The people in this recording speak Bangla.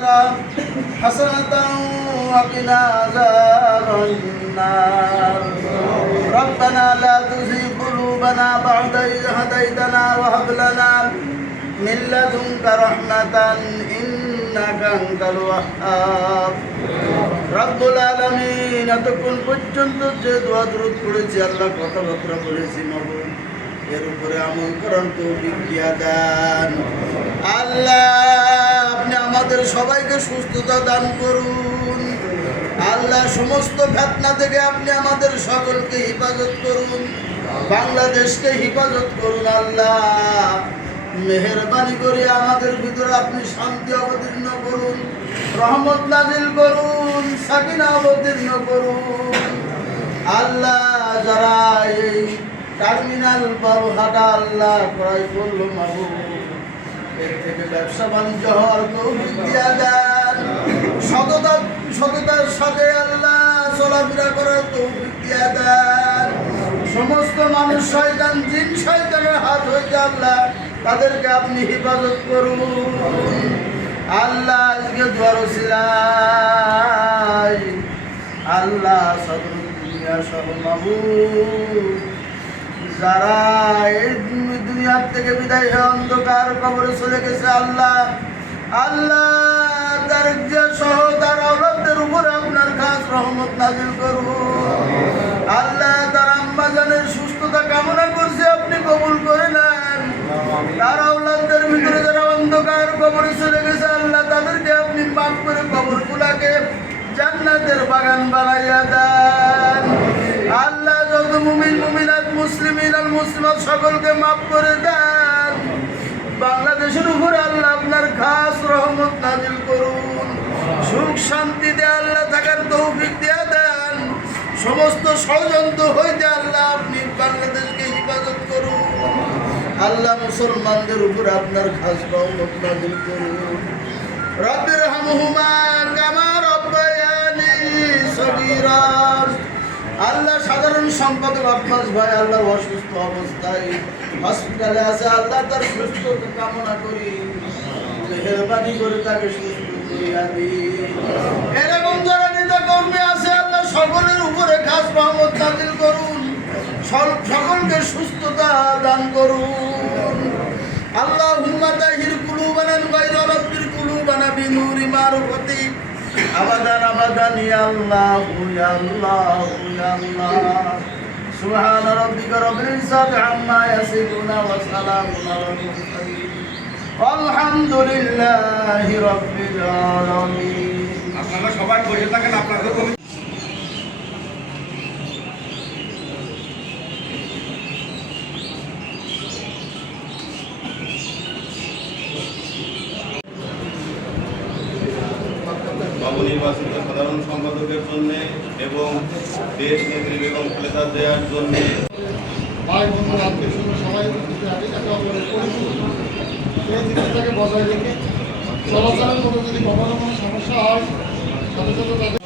حسنة وقنا عذاب النار ربنا لا تزغ قلوبنا بعد إذ هديتنا وهب لنا من لدنك رحمة إنك أنت الوهاب রব্বুল আলামিন এতক্ষণ পর্যন্ত যে দোয়া দরুদ করেছি আল্লাহ কথাবার্তা বলেছি মাবুদ এর উপরে আমল করার তৌফিক দিয়া দেন আল্লাহ আপনি আমাদের সবাইকে সুস্থতা দান করুন। আল্লাহ সমস্ত ফেতনা থেকে আপনি আমাদের সকলকে হেফাজত করুন। বাংলাদেশকে হেফাজত করুন আল্লাহ। মেহরবানি করে আমাদের ভিতরে আপনি শান্তি অবতীর্ণ করুন, রহমত নাজিল করুন, সাকিনা অবতীর্ণ করুন। আল্লাহ যারা এই টার্মিনাল বাবু হাটা আল্লাহ ক্রয় করল মাহু এর থেকে ব্যবসা বাণিজ্য হওয়ার তৌফিক সততা সততার সাথে আল্লাহ চলাফেরা করার তৌফিক সমস্ত মানুষ শয়তান, জিন শয়তানের হাত হইতে আল্লাহ তাদেরকে আপনি হেফাজত করুন। আল্লাহ আজকে দরসিলাই আল্লাহ সদর দুনিয়া সহ যারা এই দুনিয়ার থেকে বিদায় হয়ে অন্ধকার কবরে চলে গেছে আল্লাহ। আল্লাহ তার সহ তার অরবদের উপরে আপনার খাস রহমত নাজিল করুন। আল্লাহ, তার আম্মা জানের সুস্থতা কামনা করছে, আপনি কবুল করে নেন। তার আওলাদদের ভিতরে যারা অন্ধকার কবরে চলে গেছে, আল্লাহ, তাদেরকে আপনি মাফ করে কবর গুলাকে জান্নাতের বাগান বানাইয়া দেন। মুসলিমিন আল মুসলিমাত সকলকে মাফ করে দেন। বাংলাদেশের উপরে আল্লাহ আপনার খাস রহমত নাজিল করুন। সুখ শান্তিতে আল্লাহ থাকার তৌফিক দিয়া দেন। সমস্ত ষড়যন্ত্র হইতে আল্লাহ আপনি বাংলাদেশকে হেফাজত করুন। আল্লাহ মুসলমানদের উপর আপনার খাস রহমত নাজিল করুন। রব্বির হামহুমা কামা রব্বায়ানি সগীরা। আল্লাহ সাধারণ সম্পাদক আব্বাস ভাই আল্লাহ অসুস্থ অবস্থায় হসপিটালে আছে, আল্লাহ তার সুস্থতা কামনা করি। মেহরবানি করে তাকে সুস্থ এরকম যারা নেতা কর্মী আছে, আল্লাহ সকলের উপরে খাস রহমত নাজিল করুন। সকলকে সুস্থতা দান করুন। আল্লাহ হুম্মা তাহির কুলু বানান বাইর কুলু বানা বিনুরি মারুফতি। আবাদান আবাদান ইয়া ইয়াল্লাহ ইয়া আল্লাহ সুবহান রাব্বিকা রব্বিল ইজ্জাতি আম্মা ইয়াসিফুন ওয়া সালামুন আলাল মুরসালিন। আলহামদুলিল্লাহি রাব্বিল আলামিন। আপনারা সবাই বসে থাকেন আপনাদের নবনির্বাচিত সাধারণ সম্পাদকের জন্য এবং দেশ নেত্রী বেগম খালেদা জিয়ার জন্য। বজায় রেখে চলাচলের মতো যদি কখনো কোনো সমস্যা হয়, সাথে সাথে তাদের